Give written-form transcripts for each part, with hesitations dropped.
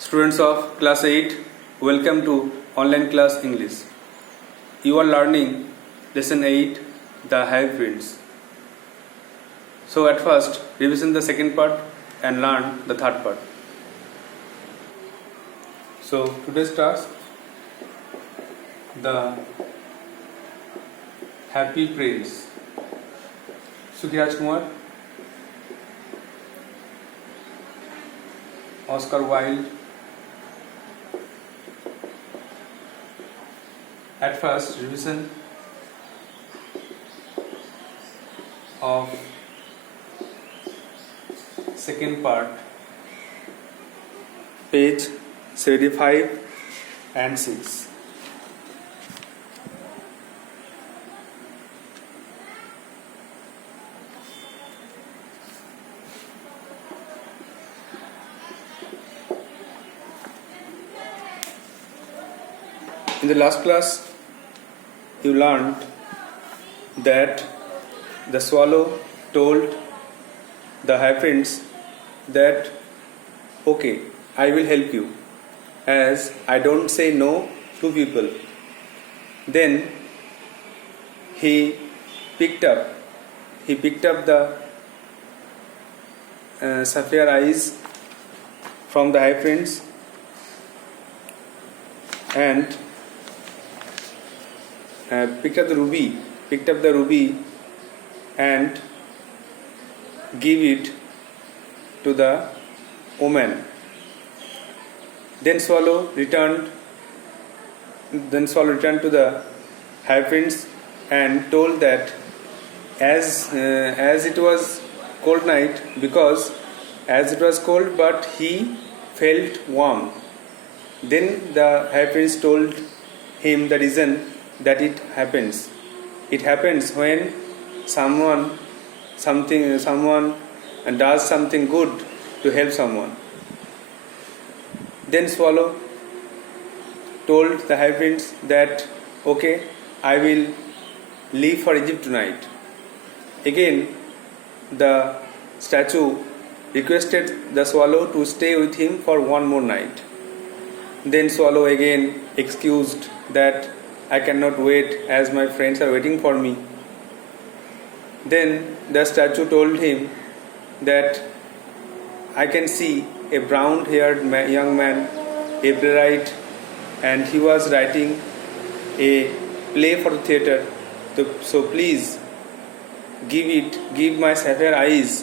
Students of class 8, welcome to online class English. You are learning lesson 8, the hyphenes. So at first, revision the second part and learn the third part. So today's task, the happy prince. Sukhi Rajkumar, Oscar Wilde. At first, revision of second part, page 75 and 6. In the last class, you learned that the swallow told the hyphenes that, okay, I will help you, as I don't say no to people. Then he picked up the sapphire eyes from the hyphenes and picked up the ruby and give it to the woman. Then swallow returned to the hyphenes and told that as it was cold night, because as it was cold but he felt warm. Then the hyphenes told him the reason that it happens. It happens when someone does something good to help someone. Then swallow told the hyphenes that, okay, I will leave for Egypt tonight. Again, the statue requested the swallow to stay with him for one more night. Then swallow again excused that I cannot wait as my friends are waiting for me. Then the statue told him that I can see a brown-haired young man, a playwright, and he was writing a play for the theatre. So please give my sapphire eyes,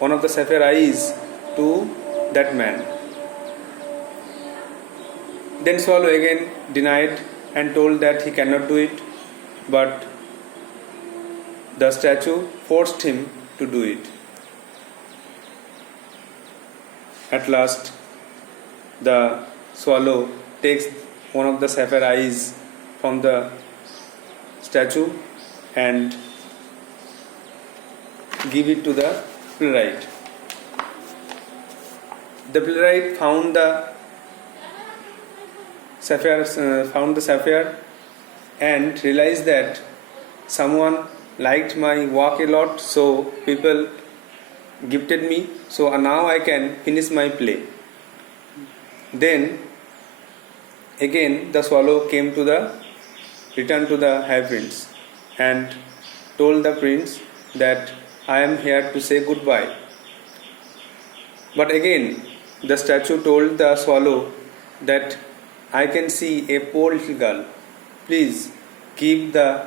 one of the sapphire eyes to that man. Then swallow again denied and told that he cannot do it, but the statue forced him to do it. At last, the swallow takes one of the sapphire eyes from the statue and give it to the playwright. The playwright found the sapphire and realized that someone liked my work a lot, so people gifted me, so now I can finish my play. Then again the swallow returned to the hyphenes and told the prince that I am here to say goodbye. But again the statue told the swallow that I can see a poor little girl. Please keep the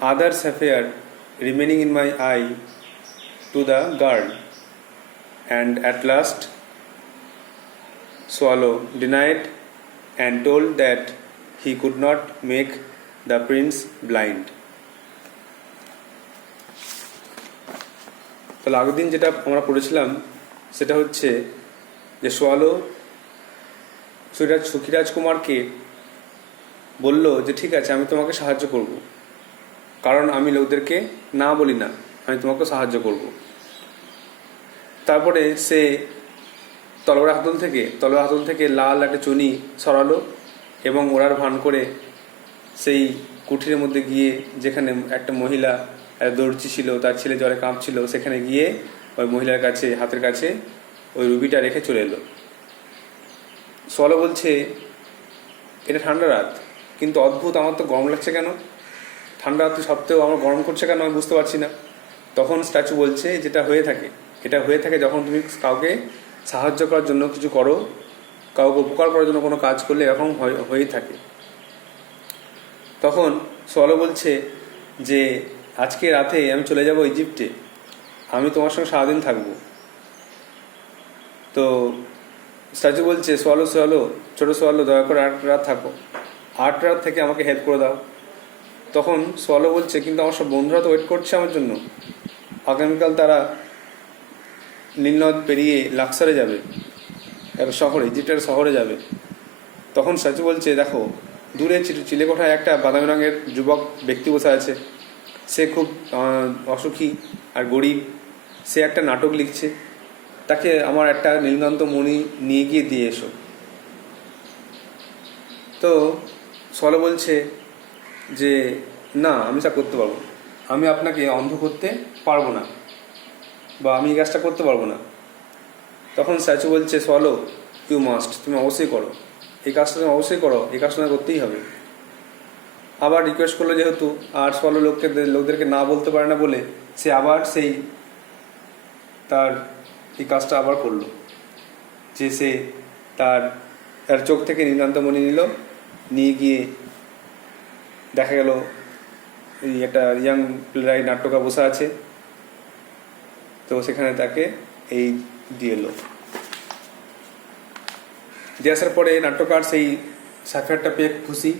other sapphire remaining in my eye to the girl. And at last, swallow denied and told that he could not make the prince blind. তাহলে আগের দিন যেটা আমরা পড়েছিলাম সেটা হচ্ছে যে swallow সুখী রাজকুমারকে বলল যে ঠিক আছে, আমি তোমাকে সাহায্য করব, কারণ আমি লোকদেরকে না বলি না, আমি তোমাকে সাহায্য করব। তারপরে সে তলোয়ার হাতল থেকে লাল একটা চুনি সরালো এবং ওড়ার ভান করে সেই কুঠিরের মধ্যে গিয়ে, যেখানে একটা মহিলা দর্জি ছিল, তার ছেলে জ্বরে কাঁপছিল, সেখানে গিয়ে ওই মহিলার কাছে হাতের কাছে ওই রুবিটা রেখে চলে এলো। সোয়ালো বলছে এটা ঠান্ডা রাত, কিন্তু অদ্ভুত আমার তো গরম লাগছে কেন, ঠান্ডা রাত সত্ত্বেও আমার গরম করছে কেন, আমি বুঝতে পারছি না। তখন স্ট্যাচু বলছে যেটা হয়ে থাকে, এটা হয়ে থাকে যখন তুমি কাউকে সাহায্য করার জন্য কিছু করো, কাউকে উপকার করার জন্য কোনো কাজ করলে এরকম হয়েই থাকে। তখন সোয়ালো বলছে যে আজকে রাতে আমি চলে যাব ইজিপ্টে, আমি তোমার সঙ্গে সারাদিন থাকবো। তো স্ট্যাচু বলছে সোয়ালো সোয়ালো, ছোটো সোয়ালো, দয়া করে 8 রাত থাকো, 8 রাত থেকে আমাকে হেল্প করে দাও। তখন সোয়ালো বলছে কিন্তু আমার সব বন্ধুরা তো ওয়েট করছে আমার জন্য, আগামীকাল তারা নীলনদ পেরিয়ে লাক্সারে যাবে, একটা শহরে, ইজিপ্টের শহরে যাবে। তখন স্ট্যাচু বলছে দেখো দূরে চিলেকোঠায় একটা বাদামি রঙের যুবক ব্যক্তি বসে আছে, সে খুব অসুখী আর গরিব, সে একটা নাটক লিখছে, তাকে আমার একটা নীলকান্ত মণি নিয়ে গিয়ে দিয়ে এসো। তো সোয়ালো বলছে যে না, আমি তা করতে পারবো না, আমি আপনাকে অন্ধ করতে পারবো না, বা আমি এই কাজটা করতে পারবো না। তখন স্ট্যাচু বলছে সোয়ালো ইউ মাস্ট, তুমি অবশ্যই করো, এই কাজটা তুমি অবশ্যই করো, এই কাজটা করতেই হবে। আবার রিকোয়েস্ট করলো যেহেতু, আর সোয়ালো লোকদেরকে না বলতে পারে না বলে সে আবার সেই তার এই কাজটা আবার করলো, যে সে তার চোখ থেকে নীলান্তমণি নিল, নিয়ে গিয়ে দেখা গেল এই একটা ইয়াং প্লেরাই নাট্যকার বসে আছে, তো সেখানে তাকে এই দিয়ে এলো। দিয়ে আসার পরে নাট্যকার সেই সাফায়ারটা পেয়ে খুশি,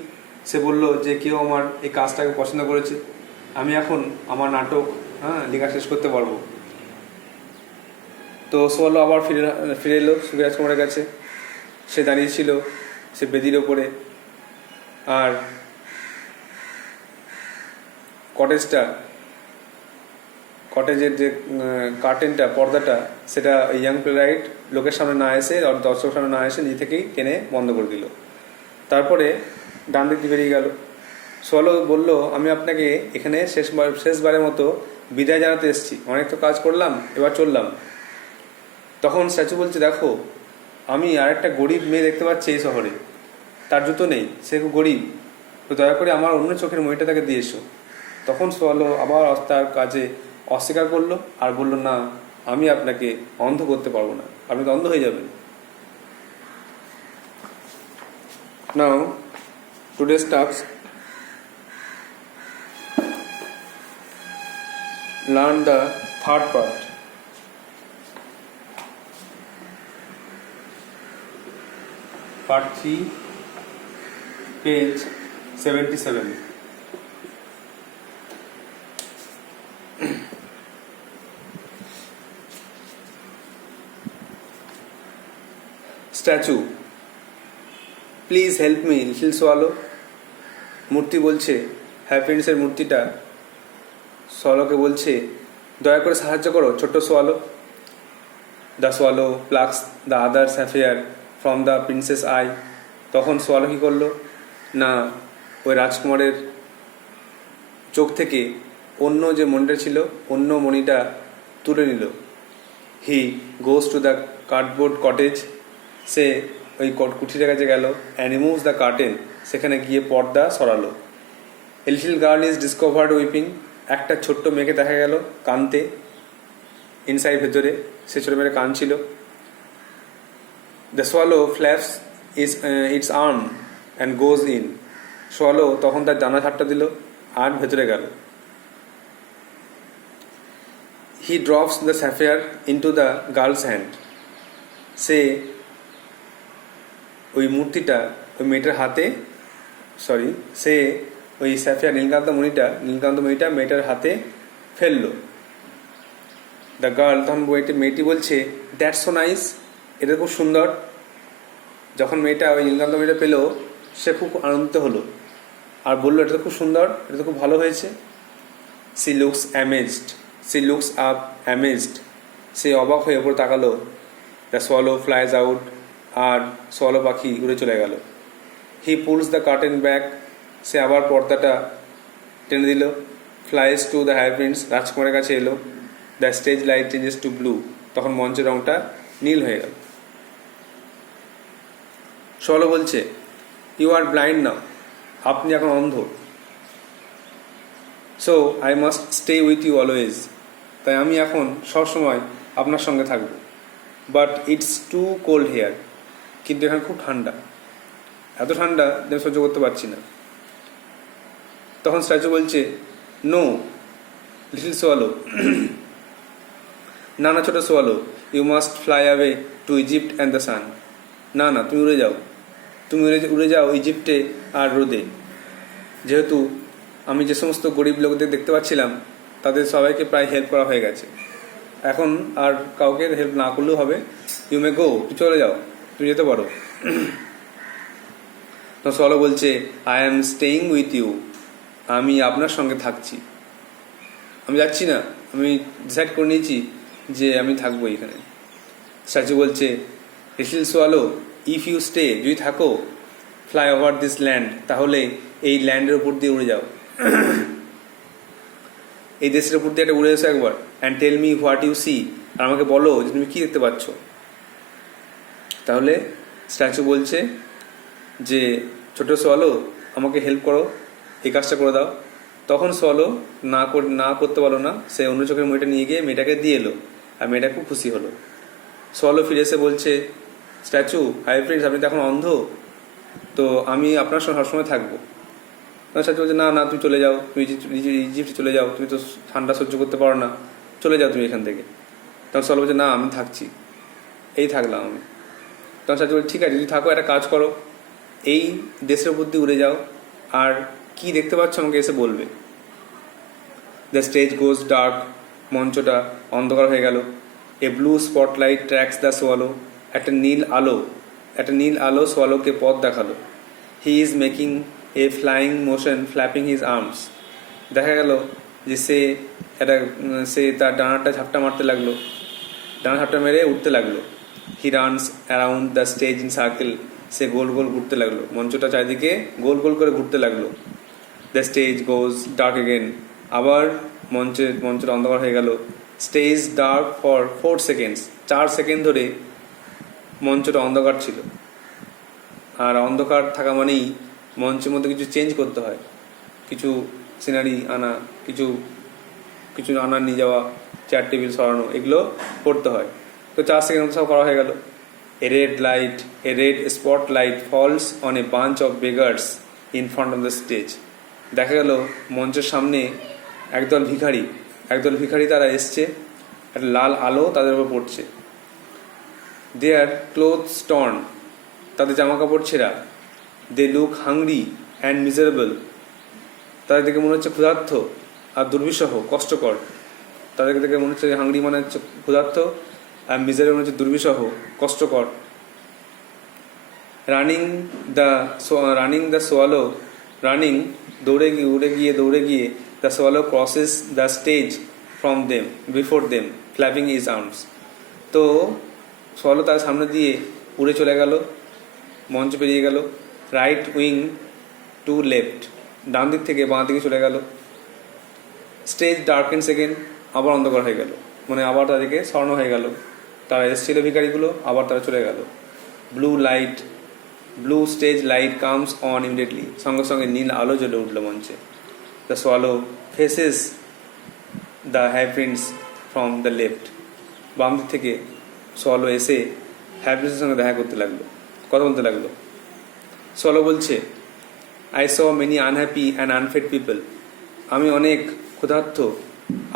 সে বলল যে কেউ আমার এই কাজটাকে পছন্দ করেছে, আমি এখন আমার নাটক লেখা শেষ করতে পারবো। তো সোয়ালো আবার ফিরে এলো সুবিরাজকুমারের কাছে, সে দাঁড়িয়েছিল সে বেদির ওপরে, আর কটেজের যে কার্টেনটা, পর্দাটা, সেটা ইয়াং প্লেরাইট লোকের সামনে না এসে, দর্শকের সামনে না এসে নিজে থেকেই টেনে বন্ধ করে দিল। তারপরে ডান দিকে বেরিয়ে গেল। সোয়ালো বলল আমি আপনাকে এখানে শেষবারের মতো বিদায় জানাতে এসেছি, অনেক তো কাজ করলাম, এবার চললাম। তখন স্ট্যাচু বলছে দেখো আমি আর একটা গরিব মেয়ে দেখতে পাচ্ছি এই শহরে, তার জুতো নেই, সে খুব গরিব, তো দয়া করে আমার অন্য চোখের মইটা তাকে দিয়ে এসো। তখন সোয়ালো আবার তার কাজে অস্বীকার করলো আর বলল না, আমি আপনাকে অন্ধ করতে পারবো না, আপনি তো অন্ধ হয়ে যাবেন। নাও today's task, learn the third part. Part 3, page 77. Statue, please help me, little swallow. মূর্তি বলছে, হ্যাপিনেসের মূর্তিটা সোয়ালোকে বলছে দয়া করে সাহায্য করো ছোট্ট swallow. The swallow plucks the other sapphire from the prince's eye. তখন সোয়ালো কী করলো না, ওই রাজকুমারের চোখ থেকে অন্য যে মণিটা ছিল, অন্য মণিটা তুলে নিল। He goes to the cardboard cottage, সে ওই কুঠিরের কাছে গেল, অ্যান্ড রিমুভস দ্য কার্টেন, সেখানে গিয়ে পর্দা সরালো। A little girl is discovered weeping, একটা ছোট্ট মেয়েকে দেখা গেল কানতে, ইনসাইড ভেতরে সে ছোটো মেয়েটা কানছিল। The swallow flaps its arm and goes in, swallow তখন তার ডানা ঝাপটা দিল আর ভেতরে গেল। He drops the sapphire into the girl's hand, সে ওই মূর্তিটা ওই মেয়েটার হাতে, সে ওই স্যাফিয়ার নীলকান্ত মণিটা মেয়েটার হাতে ফেললো। দ্য গার্ল, তখন মেয়েটি বলছে দ্যাটস সো নাইস, এটা খুব সুন্দর। যখন মেয়েটা ওই নীলকান্ত মণিটা পেলো সে খুব আনন্দিত হলো আর বললো এটা তো খুব সুন্দর, এটা তো খুব ভালো হয়েছে। সি লুকস আপ অ্যামেজড, সে অবাক হয়ে ওপর তাকালো। দ্য সোয়ালো ফ্লাইজ আউট, আর সোয়ালো পাখি উড়ে চলে গেল। He pulls the curtain back, সে আবার পর্দাটা টেনে দিল। Flies to the high prince, রাজকুমারের কাছে এলো। The stage light changes to blue, তখন মঞ্চের রংটা নীল হয়ে গেল। সোয়ালো বলছে, ইউ আর ব্লাইন্ড নাও, আপনি এখন অন্ধ। So I must stay with you always, তাই আমি এখন সবসময় আপনার সঙ্গে থাকব। But it's too cold here, কিন্তু এখানে খুব ঠান্ডা, এত ঠান্ডা যে আমি সহ্য করতে পারছি না। তখন স্ট্যাচু বলছে, নো লিটল সোয়ালো, না না ছোটো swallow, you must fly away to Egypt and the sun. না না, তুমি উড়ে যাও, তুমি উড়ে যাও ইজিপ্টে আর রোদে। যেহেতু আমি যে সমস্ত গরিব লোকদের দেখতে পাচ্ছিলাম তাদের সবাইকে প্রায় হেল্প করা হয়ে গেছে, এখন আর কাউকে হেল্প না করলেও হবে। ইউ মে গো, তুমি চলে যাও, তুমি যেতে পারো। তো সোয়ালো বলছে, I am staying with you, আমি আপনার সঙ্গে থাকছি, আমি যাচ্ছি না, আমি ডিসাইড করে নিয়েছি যে আমি থাকবো এখানে। স্ট্যাচু বলছে, little swallow, if you stay, যদি থাকো, ফ্লাই ওভার দিস ল্যান্ড, তাহলে এই ল্যান্ডের উপর দিয়ে উড়ে যাও, এই দেশের উপর দিয়ে একটা উড়ে এসো একবার, and tell me what you see, আর আমাকে বলো যে তুমি কী দেখতে পাচ্ছ। তাহলে স্ট্যাচু বলছে যে, ছোটো সোয়ালো, আমাকে হেল্প করো, এই কাজটা করে দাও। তখন সোয়ালো না করতে পারলো না, সে অন্য চোখের মেয়েটা নিয়ে গিয়ে মেয়েটাকে দিয়ে এলো, আর মেয়েটা খুব খুশি হলো। সোয়ালো ফিরে এসে বলছে, স্ট্যাচু, হাই ফ্রেন্ডস, আপনি তো এখন অন্ধ, তো আমি আপনার সঙ্গে সবসময় থাকবো। স্ট্যাচু বলছে, না না, তুমি চলে যাও, তুমি ইজিপ্টে চলে যাও, তুমি তো ঠান্ডা সহ্য করতে পারো না, চলে যাও তুমি এখান থেকে। তখন সোয়ালো বলছে, না আমি থাকছি, এই থাকলাম আমি। তখন স্ট্যাচু বলছে, ঠিক আছে, যদি থাকো একটা কাজ করো, এই দেশের উপর দিয়ে উড়ে যাও, আর কি দেখতে পাচ্ছ আমাকে এসে বলবে। দ্য স্টেজ গোজ ডার্ক, মঞ্চটা অন্ধকার হয়ে গেল। A blue spotlight tracks the swallow, একটা নীল আলো সোয়ালোকে পথ দেখালো। He is making a flying motion flapping his arms, দেখা গেল যে সে তার ডানাটা ঝাপটা মারতে লাগলো, ডানা ঝাপটা মেরে উঠতে লাগলো। He runs around the stage in circle, সে গোল গোল ঘুরতে লাগলো, মঞ্চটা চারিদিকে গোল গোল করে ঘুরতে লাগলো। The stage goes dark again, আবার মঞ্চটা অন্ধকার হয়ে গেল। Stage dark for 4 seconds, 4 second ধরে মঞ্চটা অন্ধকার ছিল। আর অন্ধকার থাকা মানেই মঞ্চের মধ্যে কিছু চেঞ্জ করতে হয়, কিছু সিনারি আনা, কিছু আনা নিয়ে যাওয়া, চেয়ার টেবিল সরানো, এগুলো করতে হয়। তো 4 সেকেন্ড সব করা হয়ে গেল। A red spotlight falls on a bunch of beggars in front of the stage, দেখা গেল মঞ্চের সামনে একদল ভিখারি তারা এসছে, একটা লাল আলো তাদের উপর পড়ছে। দেয়ার ক্লোথস টর্ন, তাদের জামা কাপড় ছেঁড়া। They look hungry and miserable, তাদের দেখে মনে হচ্ছে ক্ষুধার্ত আর দুর্বিষহ, কষ্টকর। তাদেরকে দেখে মনে হচ্ছে হাংরি মানে হচ্ছে ক্ষুধার্ত, আর মিজারেবল হচ্ছে দুর্বিষহ, কষ্টকর। রানিং দ্য সোয়ালো, দৌড়ে গিয়ে the swallow crosses the stage before them flapping his arms. তো সোয়ালো তার সামনে দিয়ে উড়ে চলে গেল, মঞ্চ পেরিয়ে গেল। রাইট উইং টু লেফট, ডান দিক থেকে বাঁ দিকে চলে গেল। স্টেজ ডার্কেন সেকেন্ড, আবার অন্ধকার হয়ে গেল, মানে আবার তাদেরকে স্বর্ণ হয়ে গেল। তারা এসেছিল ভিখারিগুলো, আবার তারা চলে গেল। Blue stage light comes on immediately, সঙ্গে সঙ্গে নীল আলো জ্বলে উঠল মঞ্চে। The swallow faces the happy prince from the left, বাম দিক থেকে সোয়ালো এসে হ্যাপ্রিন্সের সঙ্গে দেখা করতে লাগলো, কথা বলতে লাগলো। সোয়ালো বলছে, I saw many unhappy and আনফেড people, আমি অনেক ক্ষুধার্ত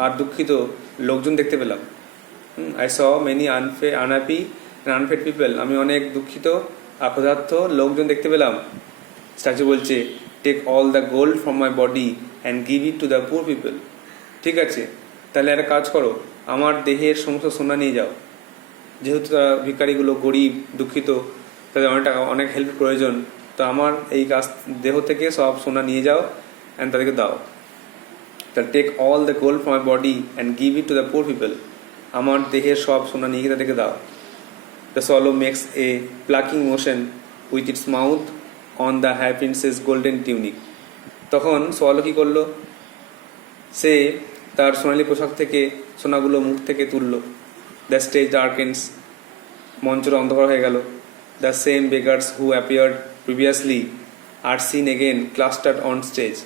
আর দুঃখিত লোকজন দেখতে পেলাম। I saw many unhappy and আনফেড people, আমি অনেক দুঃখিত আর ক্ষুধার্ত লোকজন দেখতে পেলাম। স্ট্যাচু বলছে, take all the gold from my body and give it to the poor people, ঠিক আছে, তাহলে একটা কাজ করো, আমার দেহের সমস্ত সোনা নিয়ে যাও, যেহেতু তারা ভিখারিগুলো গরিব দুঃখিত, তাদের অনেক হেল্প প্রয়োজন, তো আমার এই দেহ থেকে সব সোনা নিয়ে যাও অ্যান্ড তাদেরকে দাও। তা take all the gold from my body and give it to the poor people, আমার দেহের সব সোনা নিয়ে গিয়ে তাদেরকে দাও। The swallow makes a plucking motion with its mouth on the high prince's golden tunic, তখন সোয়ালো কী করলো, সে তার সোনালি পোশাক থেকে সোনাগুলো মুখ থেকে তুলল। দ্য স্টেজ ডার্কেন্স, মঞ্চটা অন্ধকার হয়ে গেল। The same beggars who appeared previously are seen again clustered on stage.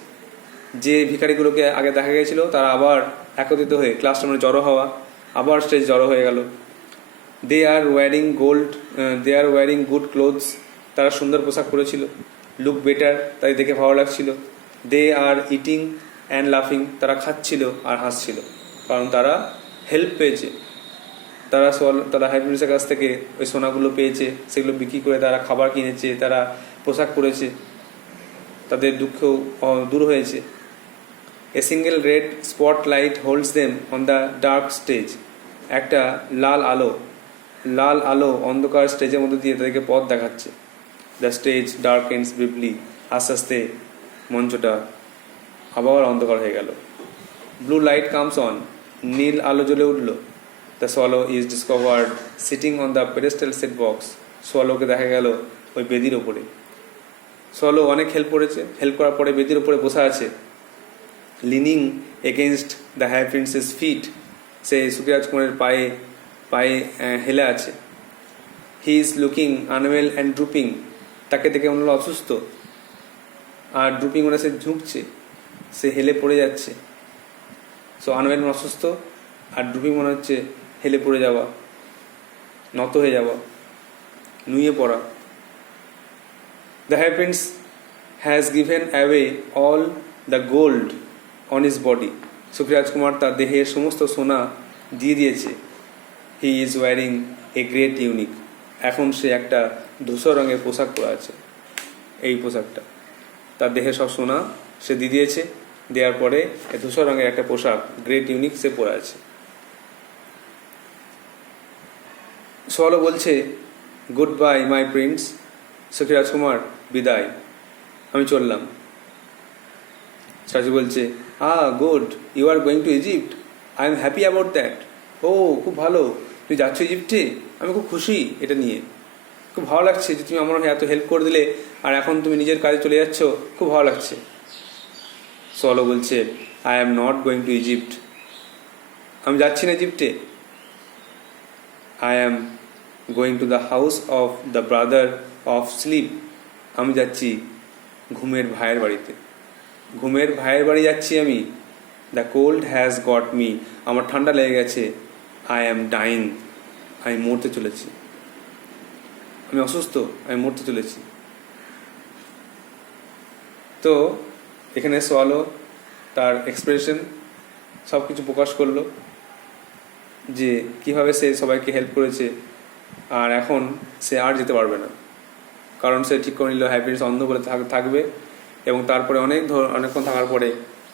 যে ভিখারিগুলোকে আগে দেখা গেছিল তারা আবার একত্রিত হয়ে ক্লাসটা মানে জড়ো হওয়া, আবার স্টেজ জড়ো হয়ে গেল। দে আর ওয়ারিং গুড ক্লোথস, তারা সুন্দর পোশাক পরেছিল। লুক বেটার, তাই দেখে ভালো লাগছিল। দে আর ইটিং অ্যান্ড লাফিং, তারা খাচ্ছিল আর হাসছিল, কারণ তারা হেল্প পেয়েছে। তারা হ্যাপিনেসের কাছ থেকে ওই সোনাগুলো পেয়েছে, সেগুলো বিক্রি করে তারা খাবার কিনেছে, তারা পোশাক পরেছে, তাদের দুঃখ দূর হয়েছে। A single red spot light holds them on the dark stage, একটা লাল আলো অন্ধকার স্টেজের মধ্যে দিয়ে তাদেরকে পথ দেখাচ্ছে। দ্য স্টেজ ডার্কেন্স ব্রিফলি, আস্তে আস্তে মঞ্চটা আবার অন্ধকার হয়ে গেল। ব্লু লাইট কামস অন, নীল আলো জ্বলে উঠল। The swallow is discovered sitting on the pedestal set box, সোয়ালোকে দেখা গেল ওই বেদির ওপরে। সোয়ালো অনেক হেল্প করার পরে বেদির ওপরে বসে আছে। Leaning against the happy prince's feet, সে সুখরাজ কুমারের পায়ে হেলে আছে। He is looking unwell and drooping, তাকে দেখে মনে হলো অসুস্থ, আর ড্রুপিং মানে সে ঝুঁকছে, সে হেলে পড়ে যাচ্ছে। সো আনওয়েল মানে অসুস্থ, আর ড্রুপিং মনে হচ্ছে হেলে পড়ে যাওয়া, নত হয়ে যাওয়া, নুয়ে পড়া। The happy prince has given away all the gold on his body, Sukhraj Kumar তার দেহের সমস্ত সোনা দিয়ে দিয়েছে। He is wearing a great unique, এখন সে একটা ধূসর রঙের পোশাক পরে আছে। এই পোশাকটা তার দেহে সব সোনা সে দিয়ে দিয়েছে, দেওয়ার পরে এই ধূসর রঙের একটা পোশাক গ্রেট ইউনিক সে পরে আছে। সোয়ালো বলছে, goodbye my prince, Sukhraj Kumar বিদায়, আমি চললাম। সাজু বলছে, good, you are going to Egypt, I am happy about that. ও খুব ভালো, তুমি যাচ্ছ ইজিপ্টে, আমি খুব খুশি এটা নিয়ে। খুব ভালো লাগছে যে তুমি আমার এত হেল্প করে দিলে, আর এখন তুমি নিজের কাজে চলে যাচ্ছ, খুব ভালো লাগছে। সোয়ালো বলছে, I am not going to Egypt, আমি যাচ্ছি না ইজিপ্টে। I am going to the house of the brother of sleep, আমি যাচ্ছি ঘুমের ভাইয়ের বাড়িতে, ঘুমের ভাইয়ের বাড়ি যাচ্ছি আমি। The cold has got me, আমার ঠান্ডা লেগে গেছে। আই অ্যাম ডাইং, আমি মরতে চলেছি, আমি অসুস্থ, আমি মরতে চলেছি। তো এখানে সোয়ালো তার এক্সপ্রেশন সব কিছু প্রকাশ করলো, যে কিভাবে সে সবাইকে হেল্প করেছে, আর এখন সে আর যেতে পারবে না, কারণ সে ঠিক করে নিল হ্যাপিনেস অন্ধ করে থাকবে। এবং তারপরে অনেকক্ষণ থাকার পরে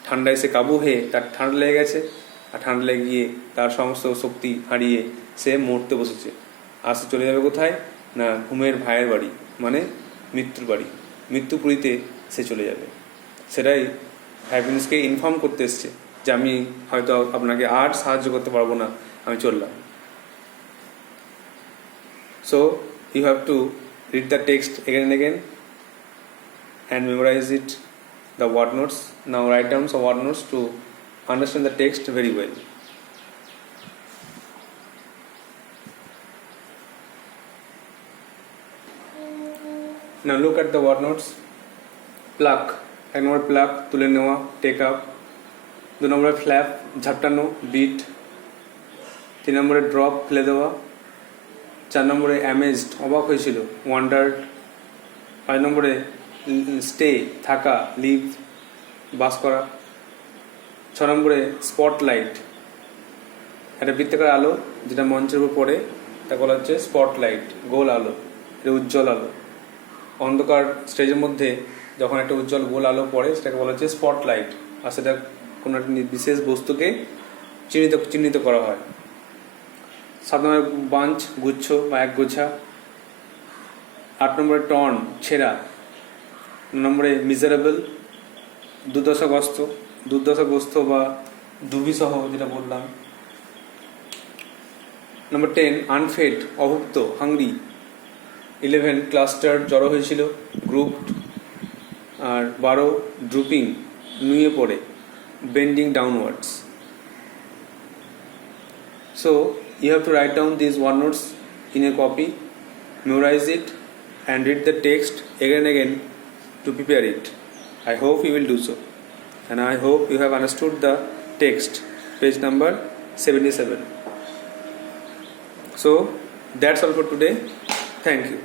ঠান্ডায় সে কাবু হয়ে তার ঠান্ডা লেগে গেছে, আর ঠান্ডা লেগে গিয়ে তার সমস্ত শক্তি হারিয়ে সে মরতে বসেছে। আর সে চলে যাবে কোথায় না, ঘুমের ভাইয়ের বাড়ি, মানে মৃত্যুর বাড়ি, মৃত্যুপুরীতে সে চলে যাবে। সেটাই হ্যাপিনেসকে ইনফর্ম করতে এসছে, যে আমি হয়তো আপনাকে আর সাহায্য করতে পারবো না, আমি চললাম। So you have to read the text again and again and memorize it, the word notes. Now write down some word notes to understand the text very well. Now look at the word notes. Pluck, এক নম্বরে pluck, তুলে নেওয়া, take up. 2 নম্বরে flap, ঝাপটানো, bit. 3 নম্বরে drop, ফেলে দেওয়া। 4 নম্বরে amazed, অবাক হয়েছিল, ওয়ান্ডার্ড। 5 নম্বরে স্টে, থাকা, লিভ, বাস করা। 6 নম্বরে স্পটলাইট, একটা বৃত্তাকার আলো যেটা মঞ্চের উপর পড়ে, তাকে বলা হচ্ছে স্পটলাইট, গোল আলো, এটা উজ্জ্বল আলো। অন্ধকার স্টেজের মধ্যে যখন একটা উজ্জ্বল গোল আলো পড়ে, সেটাকে বলা হচ্ছে স্পটলাইট, আর সেটা কোনো একটা বিশেষ বস্তুকে চিহ্নিত করা হয়। 7 নম্বরে বাঞ্চ, গুচ্ছ বা এক গোছা। 8 নম্বরে টর্ন, ছেঁড়া। 9 নম্বরে মিজারেবল, দুর্দশাগ্রস্ত বা দুবিসহ, যেটা বললাম। নম্বর 10 আনফেড, অভুক্ত, হাংরি। 11 ক্লাস্টার, জড়ো হয়েছিল, গ্রুপড। আর 12 ড্রুপিং, নুয়ে পড়ে, bending downwards. So you have to write down these word notes in a copy, memorize it, and read the text again and again to prepare it. I hope you will do so. And I hope you have understood the text, page number 77. So that's all for today. Thank you.